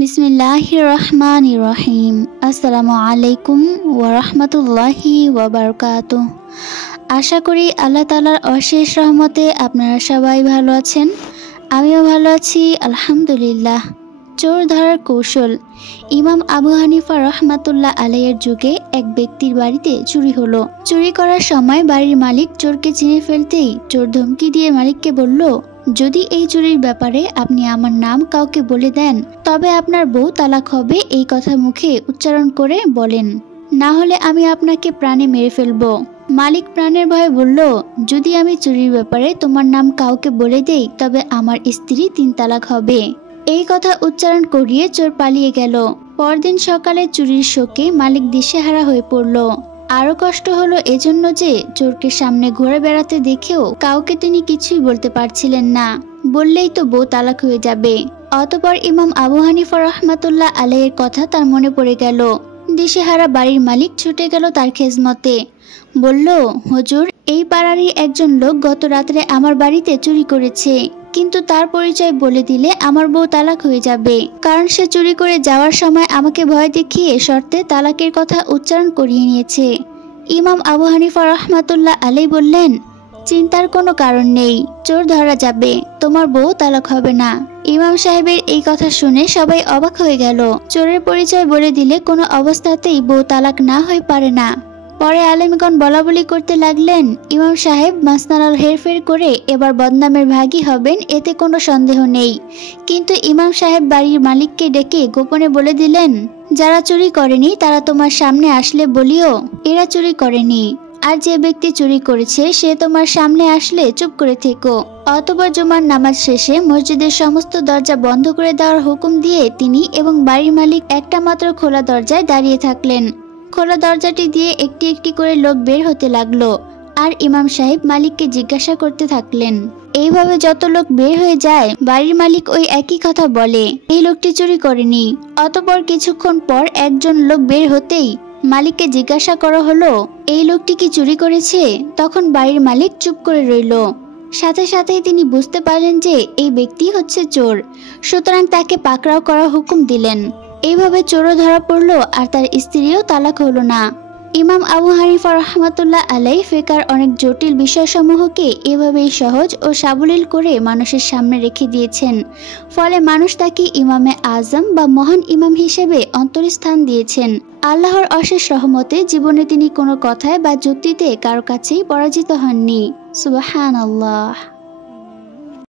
বিসমিল্লাহির রহমানির রহিম। আসসালামু আলাইকুম ওয়া রাহমাতুল্লাহি ওয়া বারাকাতুহু। আশা করি আল্লাহ তাআলার অশেষ রহমতে আপনারা সবাই ভালো আছেন। আমিও ভালো আছি আলহামদুলিল্লাহ। চোর ধরার কৌশল। ইমাম আবু হানিফা রহমাতুল্লাহ আলাইহির যুগে এক ব্যক্তির বাড়িতে চুরি হলো। চুরি করার সময় বাড়ির মালিক চোরকে চিনে ফেলতেই চোর ধমকি দিয়ে মালিককে বলল, যদি এই চুরির ব্যাপারে আপনি আমার নাম কাউকে বলে দেন তবে আপনার বউ তালাক হবে, এই কথা মুখে উচ্চারণ করে বলেন, না হলে আমি আপনাকে প্রাণে মেরে ফেলবো। মালিক প্রাণের ভয়ে বলল, যদি আমি চুরির ব্যাপারে তোমার নাম কাউকে বলে দেই তবে আমার স্ত্রী 3 তালাক হবে। এই কথা উচ্চারণ করিয়ে চোর পালিয়ে গেল। পরদিন সকালে চুরির শোকে মালিক দিশেহারা হয়ে পড়ল। আরো কষ্ট হলো এজন্য যে চোরকে সামনে ঘুরে বেড়াতে দেখেও কাউকে তিনি কিছুই বলতে পারছিলেন না, বললেই তো বউ তালাক হয়ে যাবে। অতঃপর ইমাম আবু হানিফা রহমাতুল্লাহ আলাইহির কথা তার মনে পড়ে গেল। দিশেহারা বাড়ির মালিক ছুটে গেল তার খেজমতে। বলল, হুজুর, এই পাড়ারই একজন লোক গত রাত্রে আমার বাড়িতে চুরি করেছে, কিন্তু তার পরিচয় বলে দিলে আমার বউ তালাক হয়ে যাবে, কারণ সে চুরি করে যাওয়ার সময় আমাকে ভয় দেখিয়ে শর্তে তালাকের কথা উচ্চারণ করিয়ে নিয়েছে। ইমাম আবু হানিফা রহমাতুল্লাহ আলাইহি বললেন, চিন্তার কোনো কারণ নেই, চোর ধরা যাবে, তোমার বউ তালাক হবে না। ইমাম সাহেবের এই কথা শুনে সবাই অবাক হয়ে গেল। চোরের পরিচয় বলে দিলে কোনো অবস্থাতেই বউ তালাক না হয়ে পারে না। পরে আলেমগণ বলাবলি করতে লাগলেন, ইমাম সাহেব মাসনালাল হেরফের করে এবার বদনামের ভাগী হবেন, এতে কোনো সন্দেহ নেই। কিন্তু ইমাম সাহেব বাড়ির মালিককে ডেকে গোপনে বলে দিলেন, যারা চুরি করেনি তারা তোমার সামনে আসলে বলিও এরা চুরি করেনি, আর যে ব্যক্তি চুরি করেছে সে তোমার সামনে আসলে চুপ করে থেকো। অতঃপর জুমার নামাজ শেষে মসজিদের সমস্ত দরজা বন্ধ করে দেওয়ার হুকুম দিয়ে তিনি এবং বাড়ির মালিক একটা মাত্র খোলা দরজায় দাঁড়িয়ে থাকলেন। খোলা দরজাটি দিয়ে একটি একটি করে লোক বের হতে লাগলো, আর ইমাম সাহেব মালিককে জিজ্ঞাসা করতে থাকলেন। এইভাবে যত লোক বের হয়ে যায় বাড়ির মালিক ওই একই কথা বলে, এই লোকটি চুরি করেনি। অতঃপর কিছুক্ষণ পর একজন লোক বের হতেই মালিককে জিজ্ঞাসা করা হলো, এই লোকটি কি চুরি করেছে? তখন বাড়ির মালিক চুপ করে রইল। সাথে সাথেই তিনি বুঝতে পারলেন যে এই ব্যক্তি হচ্ছে চোর, সুতরাং তাকে পাকড়াও করার হুকুম দিলেন। এইভাবে চোরও ধরা পড়লো আর তার স্ত্রীও তালাক হলো না। ইমাম আবু হানিফা রহমাতুল্লাহ আলাইহি ফিকহের অনেক জটিল বিষয়সমূহকে এভাবেই সহজ ও সাবলীল করে মানুষের সামনে রেখে দিয়েছেন। ফলে মানুষ তাকে ইমামে আজম বা মহান ইমাম হিসেবে অন্তরস্থান দিয়েছেন। আল্লাহর অশেষ রহমতে জীবনে তিনি কোনো কথায় বা যুক্তিতে কারো কাছেই পরাজিত হননি। সুবহানাল্লাহ।